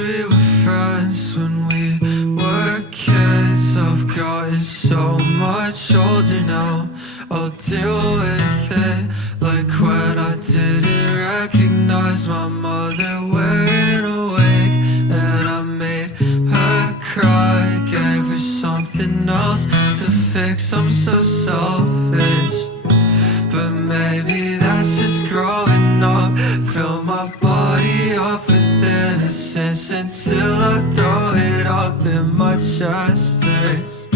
we were friends when we were kids. I've gotten so much older now. I'll deal with it like when I didn't recognize my mother wearing a wig, and I made her cry. Gave her something else to fix. I'm so selfish, but maybe that's just growing up. Fill my body up with innocence until I throw it up in my chest. Hurts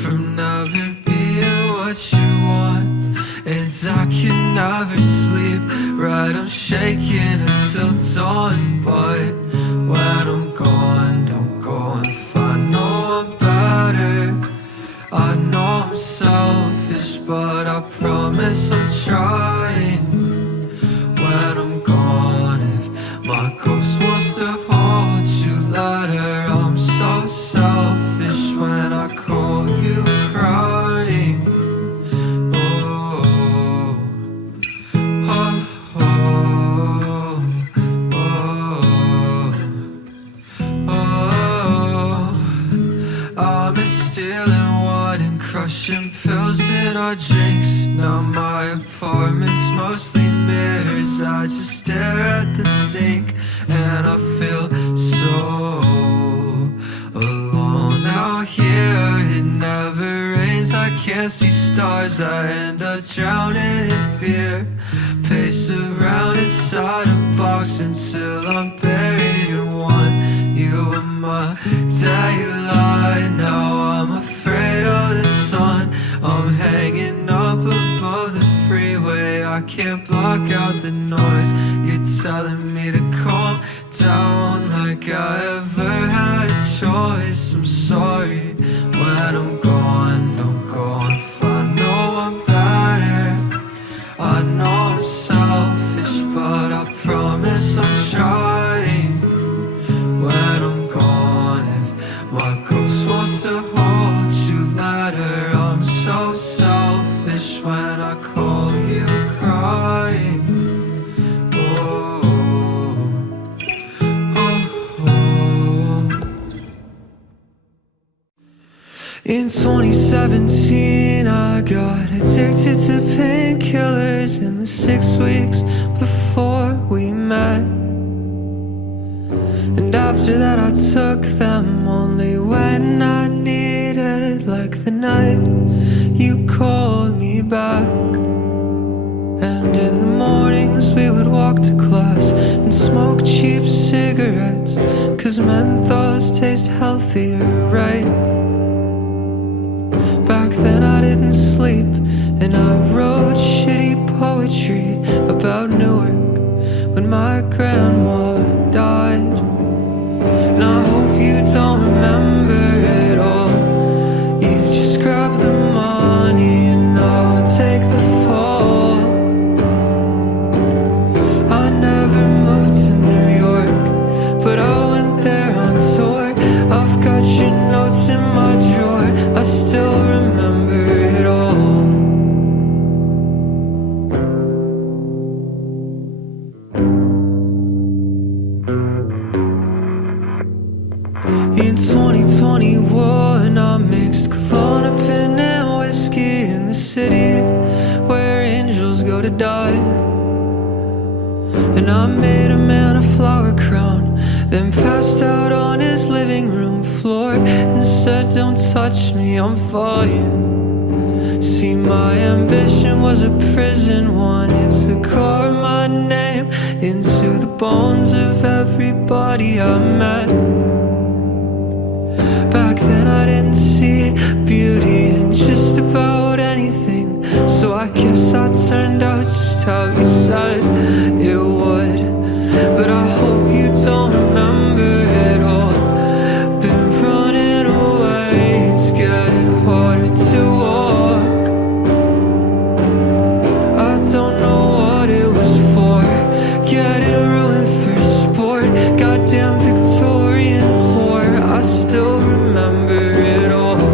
from never being what you want, and I can never sleep. Right, I'm shaking until dawn, but when I'm gone, don't go and find no one better. I know I'm selfish, but I promise I'm trying. When I'm gone, if my ghost wants to hold you, let her. I'm so selfish when I call you crying. Oh, oh, oh, oh, oh. I'm stealing wine and crushing pills in our drinks. Now my apartment's mostly mirrors. I just stare at the sink and I feel so alone out here. It never rains, I can't see stars. I end up drowning in fear. Pace around inside a box until I'm buried in one. You were my daylight, now I'm afraid of the sun. I'm hanging up above the freeway, I can't block out the noise. You're telling me to calm down like I ever had a choice. I'm sorry, when I'm gone, don't go and find no one better. I know I'm selfish, but I promise I'm trying. When I'm gone, if my ghost wants to hold you, let her. I'm so selfish when I call you crying. Oh, oh, oh. In 2017 I got addicted to painkillers in the 6 weeks before we met. And after that I took them only when I needed, like the night you called me back. And in the mornings we would walk to class and smoke cheap cigarettes, 'cause menthols taste healthier, right? Back then I didn't sleep and I wrote shitty poetry about Newark when my grandma died. And I hope you don't remember it all. You just grab the money and I'll take the fall. I never moved to New York, but I went there on tour. I've got your notes in my drawer, I still remember it all. In 2021 I mixed Klonopin and whiskey in the city where angels go to die. And I made a man a flower crown, then passed out on his living room floor and said, don't touch me, I'm fine. See, my ambition was a prison, wanted to carve my name into the bones of everybody I met. Back then I didn't see beauty in just about anything, so I guess I turned out just how you said it would. But I hope you don't remember it all. Been running away, it's getting harder to walk. I don't know what it was for, getting ruined for sport. Goddamn Victorian whore, I still remember it all.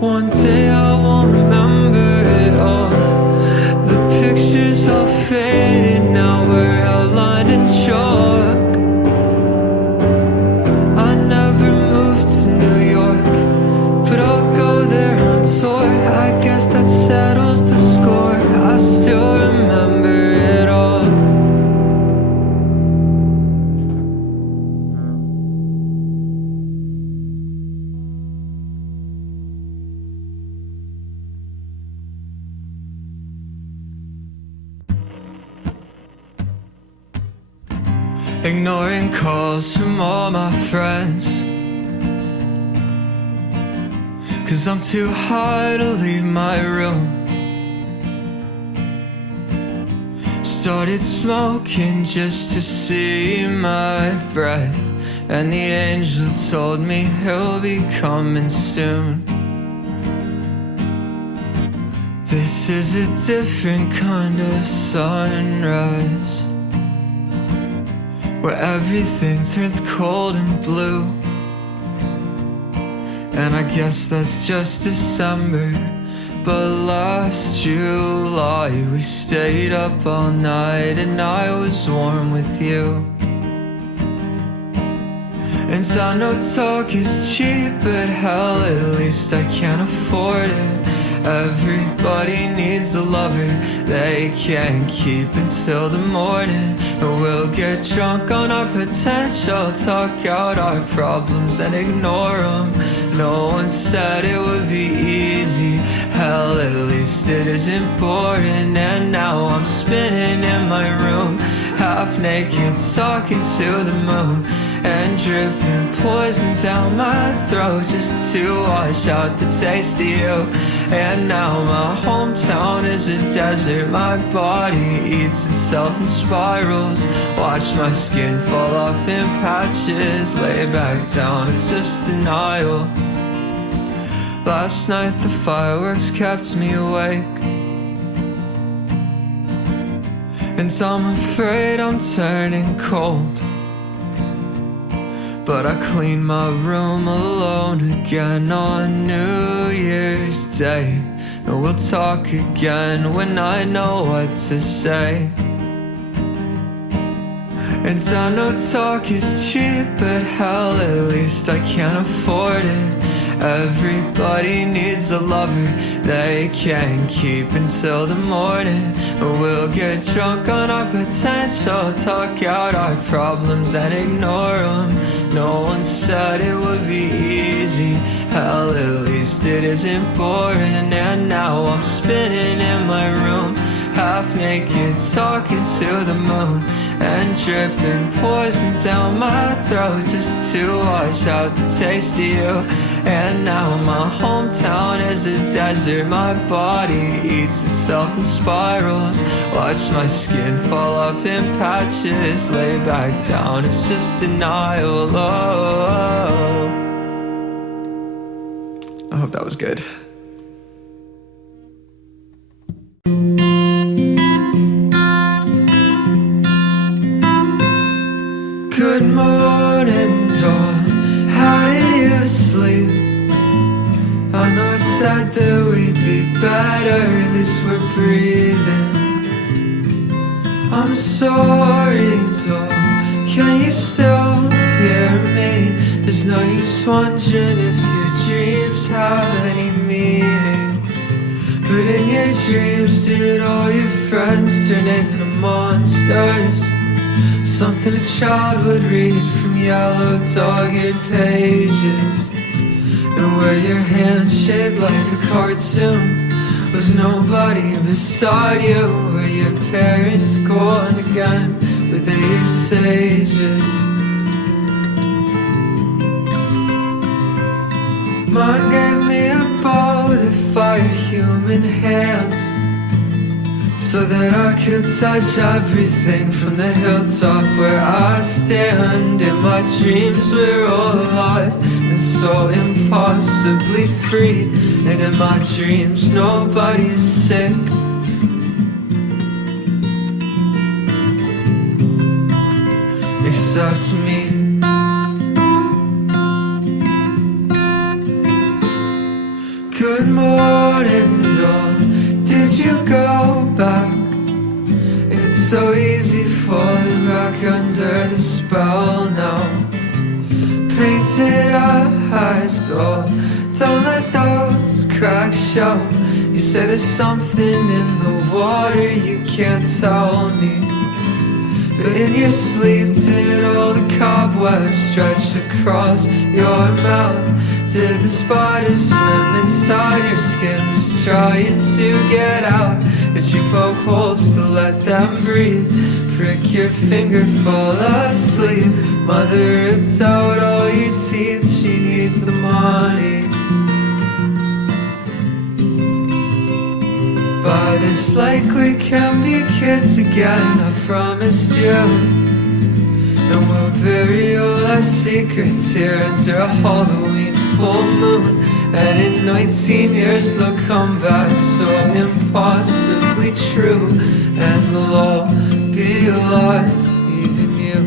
One day I won't remember it all. The pictures all faded, now we're outlined in chalk. I never moved to New York, but I'll go there on tour. I guess that settles the score. I still remember it all. Ignoring calls from all my friends, 'cause I'm too high to leave my room. Started smoking just to see my breath, and the angel told me he'll be coming soon. This is a different kind of sunrise, where everything turns cold and blue. And I guess that's just December, but last July we stayed up all night and I was warm with you. And I know talk is cheap, but hell, at least I can't afford it. Everybody needs a lover they can't keep until the morning. And we'll get drunk on our potential, talk out our problems and ignore them. No one said it would be easy, hell, at least it isn't boring. And now I'm spinning in my room, half naked, talking to the moon, and dripping poison down my throat just to wash out the taste of you. And now my hometown is a desert, my body eats itself in spirals. Watch my skin fall off in patches, lay back down, it's just denial. Last night the fireworks kept me awake, and I'm afraid I'm turning cold. But I clean my room alone again on New Year's Day, and we'll talk again when I know what to say. And I know talk is cheap, but hell, at least I can't afford it. Everybody needs a lover they can't keep until the morning. We'll get drunk on our potential, talk out our problems and ignore them. No one said it would be easy, hell, at least it isn't boring. And now I'm spinning in my room, half naked, talking to the moon, and dripping poison down my throat just to wash out the taste of you. And now my hometown is a desert, my body eats itself in spirals. Watch my skin fall off in patches, lay back down, it's just denial. Oh. I hope that was good. Good morning, dawn. How did you sleep? I know I said that we'd be better, this we're breathing. I'm sorry, dawn. Can you still hear me? There's no use wondering if your dreams have any meaning. But in your dreams, did all your friends turn into monsters? Something a child would read from yellow dogged pages. And where your hand shaped like a cartoon was nobody beside you. Were your parents gone again? Were they your sages? Mine gave me a bow that fired human hands, so that I could touch everything from the hilltop where I stand. In my dreams we're all alive and so impossibly free. And in my dreams nobody's sick, except me. Good morning, dawn. Did you go back? It's so easy falling back under the spell now. Painted eyes, oh, don't let those cracks show. You say there's something in the water you can't tell me. But in your sleep, did all the cobwebs stretch across your mouth? Did the spiders swim inside your skin, just trying to get out? Did you poke holes to let them breathe? Prick your finger, fall asleep. Mother ripped out all your teeth, she needs the money. By this lake we can be kids again, I promised you. And we'll bury all our secrets here under a Halloween full moon. And in 19 years they'll come back so impossibly true. And they'll all be alive, even you.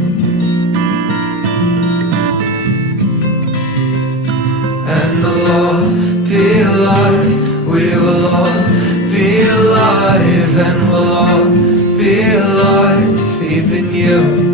And they'll all be alive, we will all be alive. And we'll all be alive, even you.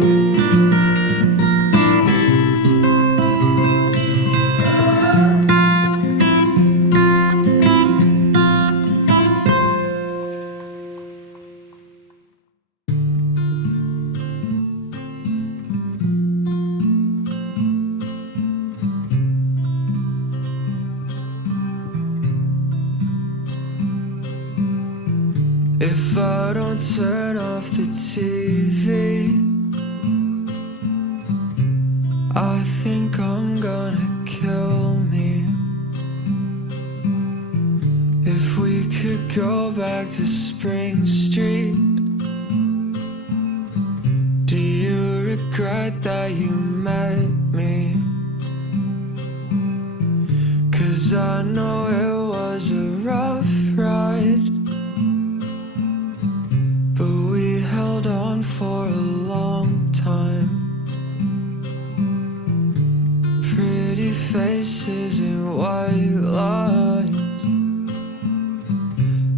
If I don't turn off the TV, I think I'm gonna kill me. If we could go back to Spring Street, do you regret that you met me? 'Cause I know it was a rough ride, but we held on for a long time. Pretty faces and white lines,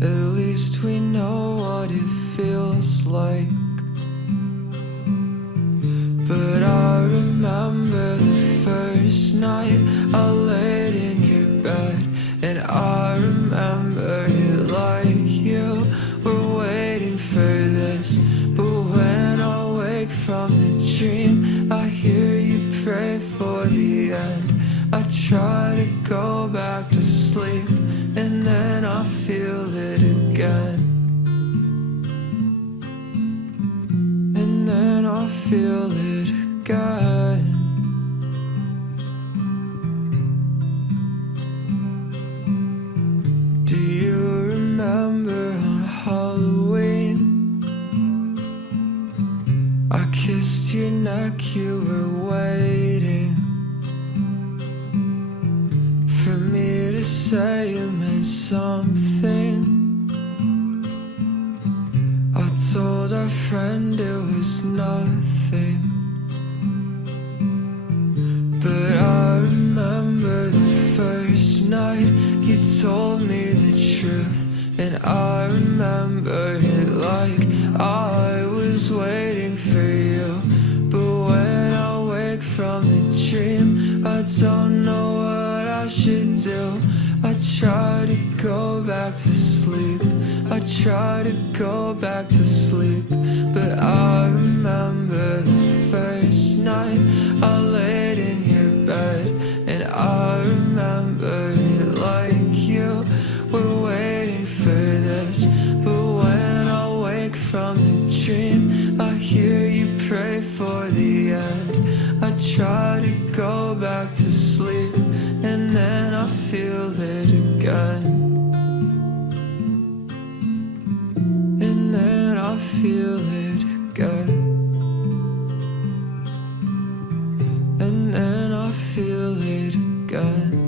at least we know what it feels like. But I remember the first night I laid in your bed, and I remember it like you were waiting for this. But when I wake from the dream, I hear you pray for the end. I try to go back to sleep, and then I feel it again. And then I feel it again. Do you remember on Halloween? I kissed your neck, you were waiting for me to say it meant something. I told our friend it was nothing, but I remember the first night you told me the truth. And I remember it like I was waiting for you. But when I wake from the dream, I don't know what I should do. I try to go back to sleep, I try to go back to sleep. But I remember the first night I laid in your bed, and I remember it like you were waiting for this. But when I wake from the dream, I hear you pray for the end. I try to go back to sleep, and then I feel it again. And then I feel it again. And then I feel it again.